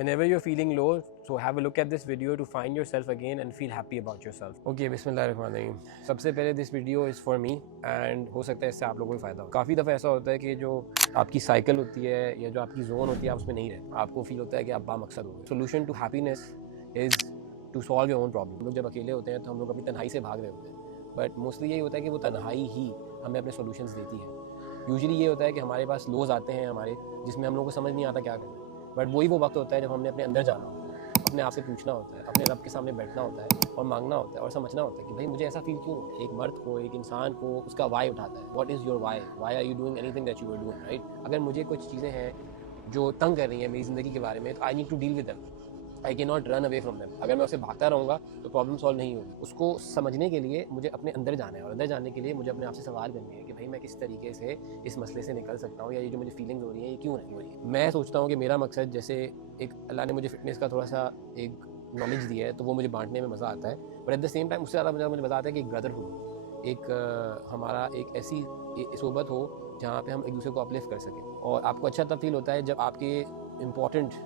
Whenever you're feeling low, so have a look at this video to find yourself again and feel happy about yourself. Okay, बिस्मिल्लाहिर्रहमानिर्रहीम. सबसे पहले this video is for me and हो सकता है इससे आप लोगों को भी फ़ायदा हो. काफ़ी दफ़ा ऐसा होता है कि जो आपकी साइकिल होती है या जो आपकी जोन होती है आप उसमें नहीं रहते. आपको फील होता है कि आप बामकसद हो गए. Solution to happiness is to solve your own problem. हम लोग जब अकेले होते हैं तो हम लोग अपनी तन्हाई से भाग रहे होते हैं, बट मोस्टली यही होता है कि वो तन्हाई ही हमें अपने सॉल्यूशंस देती है. यूजुअली ये होता है कि हमारे पास लोज आते हैं हमारे, जिसमें हम लोगों को समझ नहीं आता क्या करना है, बट वही वो वक्त होता है जब हमने अपने अंदर जाना होता है, अपने आप से पूछना होता है, अपने रब के सामने बैठना होता है और मांगना होता है और समझना होता है कि भाई मुझे ऐसा फील क्यों. एक मर्द को, एक इंसान को उसका वाई उठाता है. What is your why are you doing anything that you are doing, right. अगर मुझे कुछ चीज़ें हैं जो तंग कर रही हैं मेरी ज़िंदगी के बारे में, तो I need to deal with them. I can not run away from them. अगर मैं उससे भागता रहूँगा तो प्रॉब्लम सॉल्व नहीं होगी. उसको समझने के लिए मुझे अपने अंदर जाना है और अंदर जाने के लिए मुझे अपने आप से सवाल करने हैं कि भाई मैं किस तरीके से इस मसले से निकल सकता हूँ, या ये जो मुझे फीलिंग्स हो रही हैं ये क्यों नहीं हो रही है. मैं सोचता हूँ कि मेरा मकसद, जैसे एक अल्लाह ने मुझे फिटनेस का थोड़ा सा एक नॉलेज दिया है तो वो मुझे बांटने में मज़ा आता है, but at the same time उससे ज़्यादा मुझे मज़ा आता है कि एक ब्रदरहुड, एक हमारा एक ऐसी सोबत हो जहाँ पे हम एक दूसरे को अपलिफ्ट कर सकें. और आपको अच्छा तब फील होता है जब आपके इम्पॉर्टेंट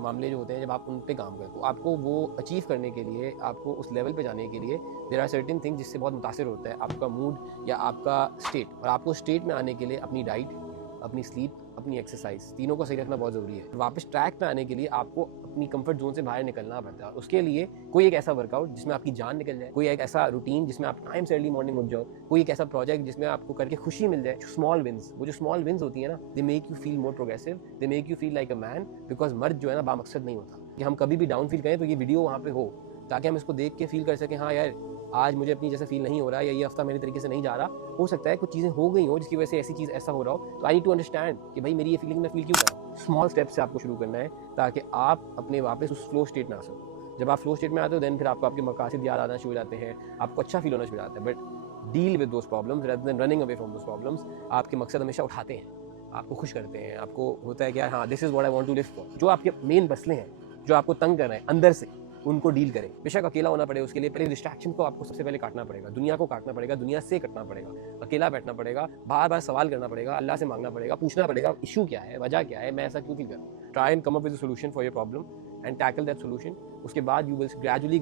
मामले जो होते हैं जब आप उन पे काम करें, तो आपको वो अचीव करने के लिए, आपको उस लेवल पे जाने के लिए देयर आर सर्टेन थिंग्स जिससे बहुत मुतासिर होता है आपका मूड या आपका स्टेट. और आपको स्टेट में आने के लिए अपनी डाइट, अपनी स्लीप, अपनी एक्सरसाइज, तीनों को सही रखना बहुत ज़रूरी है. वापस ट्रैक पे आने के लिए आपको अपनी कंफर्ट जोन से बाहर निकलना पड़ता है. उसके लिए कोई एक ऐसा वर्कआउट जिसमें आपकी जान निकल जाए, कोई एक ऐसा रूटीन जिसमें आप टाइम से अर्ली मॉर्निंग उठ जाओ, कोई एक ऐसा प्रोजेक्ट जिसमें आपको करके खुशी मिल जाए. स्मॉल विंस, वो जो स्मॉल विंस होती है ना, they make you feel more progressive, they make you feel like a man. Because मर्द जो है ना बामकसद नहीं होता. कि हम कभी भी डाउन फील करें तो ये वीडियो वहाँ पे हो, ताकि हम इसको देख के फील कर सकें हाँ यार आज मुझे अपनी जैसा फील नहीं हो रहा, या ये हफ्ता मेरे तरीके से नहीं जा रहा. हो सकता है कुछ चीज़ें हो गई हो जिसकी वजह से ऐसी चीज़ ऐसा हो रहा हो, तो आई नीड टू अंडरस्टैंड कि भाई मेरी ये फीलिंग मैं फील क्यों कर रहा हूँ. स्मॉल स्टेप से आपको शुरू करना है ताकि आप अपने वापस उस फ्लो स्टेट में आ सको. जब आप फ्लो स्टेट में आते हो देन फिर आपको आपके मकासद याद आना शुरू हो जाते हैं, आपको अच्छा फील होना शुरू हो जाता है. But deal with those problems rather than running away from those problems. आपके मकसद हमेशा उठाते हैं, आपको खुश करते हैं, आपको होता है कि यार हाँ this is what I want to live for. जो आपके मेन मसले हैं जो आपको तंग कर रहे हैं अंदर से, उनको डील करें. बेशक अकेला होना पड़े, उसके लिए पहले डिस्ट्रैक्शन को आपको सबसे पहले काटना पड़ेगा, दुनिया को काटना पड़ेगा, दुनिया से कटना पड़ेगा, अकेला बैठना पड़ेगा, बार बार सवाल करना पड़ेगा, अल्लाह से मांगना पड़ेगा, पूछना पड़ेगा इशू क्या है, वजह क्या है, मैं ऐसा क्यों फील कर रहा हूँ. Try and come up with a solution for your problem and tackle that solution. उसके बाद you will gradually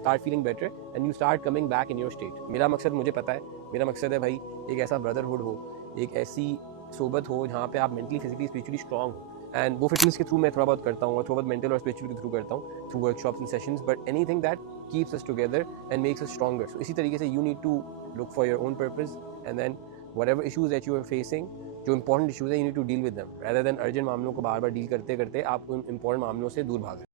start feeling better and you start coming back in your state. मेरा मकसद मुझे पता है, मेरा मकसद है भाई एक ऐसा ब्रदरहुड हो, एक ऐसी सोबत हो जहाँ पे आप मेंटली, फिजिकली, स्पिरिचुअली स्ट्रॉन्ग हो. एंड वो फिटनेस के थ्रू मैं थोड़ा बहुत करता हूँ और थोड़ा बहुत मेंटल और स्पिरिचुअल के थ्रू करता हूँ through workshops and sessions. But anything that keeps us together and makes us stronger. So इसी तरीके से you need to look for your own purpose and then whatever issues that you are facing, जो important issues है you need to deal with them, rather than urgent मामलों को बार बार deal करते करते आप उन इंपॉर्टेंट मामलों से दूर भाग.